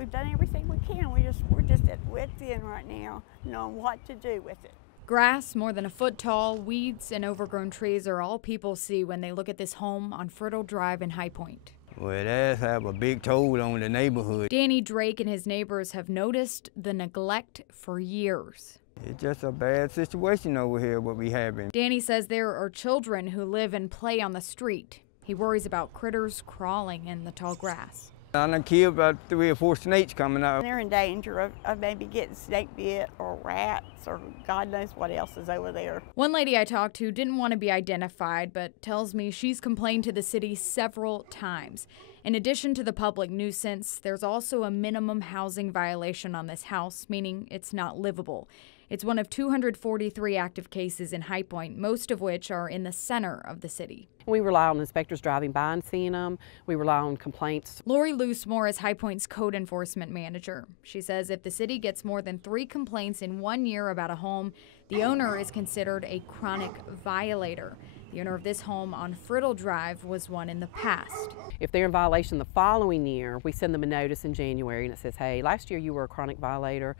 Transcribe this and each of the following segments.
We've done everything we can. We're just at wit's end right now, knowing what to do with it. Grass more than a foot tall, weeds, and overgrown trees are all people see when they look at this home on Friddle Drive in High Point. Well, it does have a big toll on the neighborhood. Danny Drake and his neighbors have noticed the neglect for years. It's just a bad situation over here, what we having. Danny says there are children who live and play on the street. He worries about critters crawling in the tall grass. I done killed about 3 or 4 snakes coming out. They're in danger of maybe getting snake bit or rats or God knows what else is over there. One lady I talked to didn't want to be identified, but tells me she's complained to the city several times. In addition to the public nuisance, there's also a minimum housing violation on this house, meaning it's not livable. It's one of 243 active cases in High Point, most of which are in the center of the city. We rely on inspectors driving by and seeing them. We rely on complaints. Lori Loosemore is High Point's code enforcement manager. She says if the city gets more than 3 complaints in 1 year about a home, the owner is considered a chronic violator. The owner of this home on Friddle Drive was one in the past. If they're in violation the following year, we send them a notice in January and it says, hey, last year you were a chronic violator.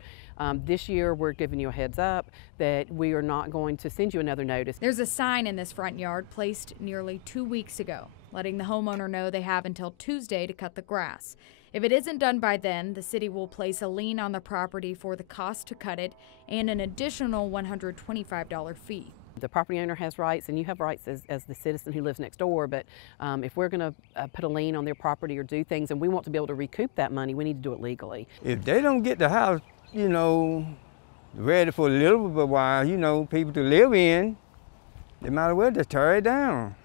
This year we're giving you a heads up that we are not going to send you another notice. There's a sign in this front yard placed nearly 2 weeks ago, letting the homeowner know they have until Tuesday to cut the grass. If it isn't done by then, the city will place a lien on the property for the cost to cut it and an additional $125 fee. The property owner has rights, and you have rights as the citizen who lives next door, but if we're going to put a lien on their property or do things and we want to be able to recoup that money, we need to do it legally. If they don't get the house, ready for a little bit while, people to live in, they might as well just tear it down.